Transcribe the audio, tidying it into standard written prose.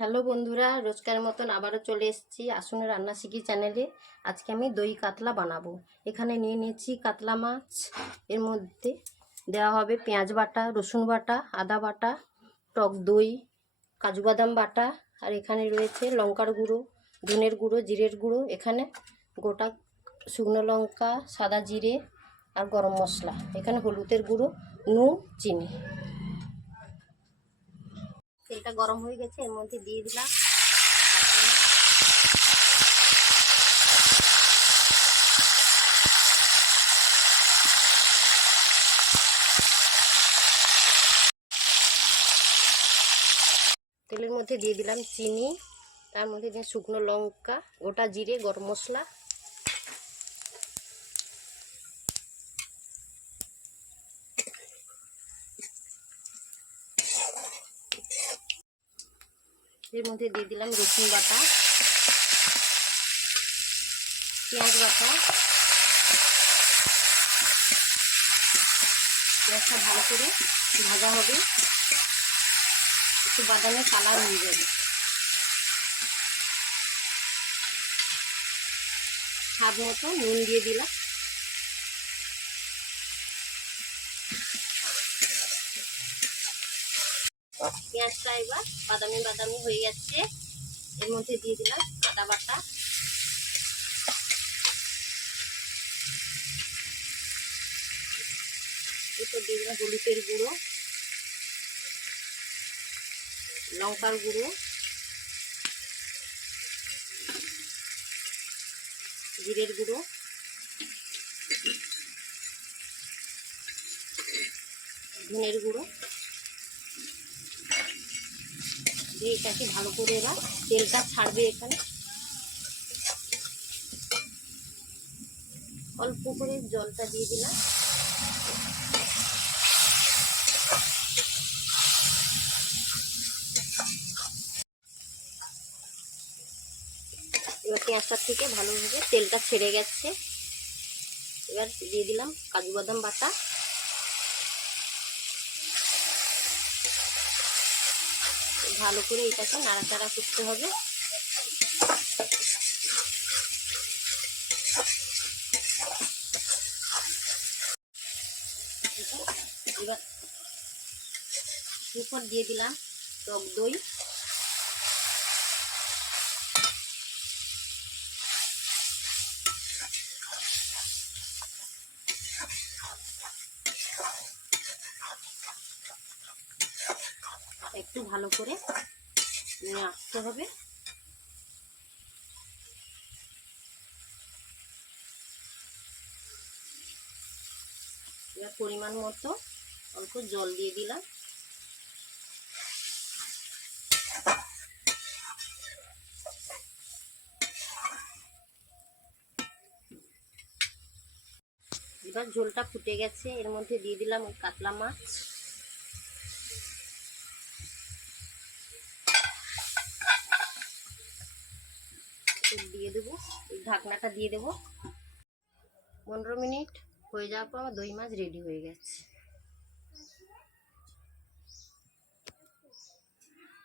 Hello বন্ধুরা, রোজকার মতন আবারও চলে এসেছি আসুন রান্না শিখি চ্যানেলে। আজকে আমি দই কাতলা বানাবো। এখানে নিয়ে নিয়েছি কাতলা মাছ। এর মধ্যে দেওয়া হবে পেঁয়াজ বাটা, রসুন বাটা, আদা বাটা, টক দই, কাজু বাদাম বাটা, আর এখানে রয়েছে লঙ্কার গুঁড়ো, ধনের গুঁড়ো, জিরের গুঁড়ো, এখানে গোটা শুকনো লঙ্কা, সাদা জিরে আর গরম মশলা, এখানে হলুদের গুঁড়ো, নুন, চিনি। তেলটা গরম হয়ে গেছে, এর মধ্যে দিয়ে দিলাম তেলের মধ্যে দিয়ে দিলাম চিনি, তার মধ্যে দিয়ে শুকনো লঙ্কা, গোটা জিরে, গরম মশলা, এর মধ্যে দিয়ে দিলাম রসুন বাটা, পেঁয়াজ বাটা। পেঁয়াজটা ভালো করে ভাজা হবে, একটু বাদামি কালার হয়ে যাবে। স্বাদ মতো নুন দিয়ে দিলাম। পেঁয়াজটা এবার বাদামি বাদামি হয়ে যাচ্ছে, এর মধ্যে দিয়ে দিলাম আদা বাটা, এরপর দিয়ে দিলাম হলুদের গুঁড়ো, লঙ্কার গুঁড়ো, জিরের গুঁড়ো, ধনের গুঁড়ো দিয়ে এটাকে ভালো করে এবার তেলটা ছাড়বে। এখানে অল্প করে জলটা দিয়ে দিলাম। এবার পেঁয়াজটার থেকে ভালোভাবে তেলটা ছেড়ে গেছে, এবার দিয়ে দিলাম কাজু বাদাম বাটা, ভালো করে এটাকে নাড়াচাড়া করতে হবে। এবার এরপর দিয়ে দিলাম টক দই, একটু ভালো করে নাড়তে হবে। এবার পরিমাণ মতো অল্প জল দিয়ে দিলাম। এবার ঝোলটা ফুটে গেছে, এর মধ্যে দিয়ে দিলাম ওই কাতলা মাছ, দিয়ে দেবো, এই ঢাকনাটা দিয়ে দেবো। 15 মিনিট হয়ে যাওয়ার পর আমার দই মাছ রেডি হয়ে গেছে।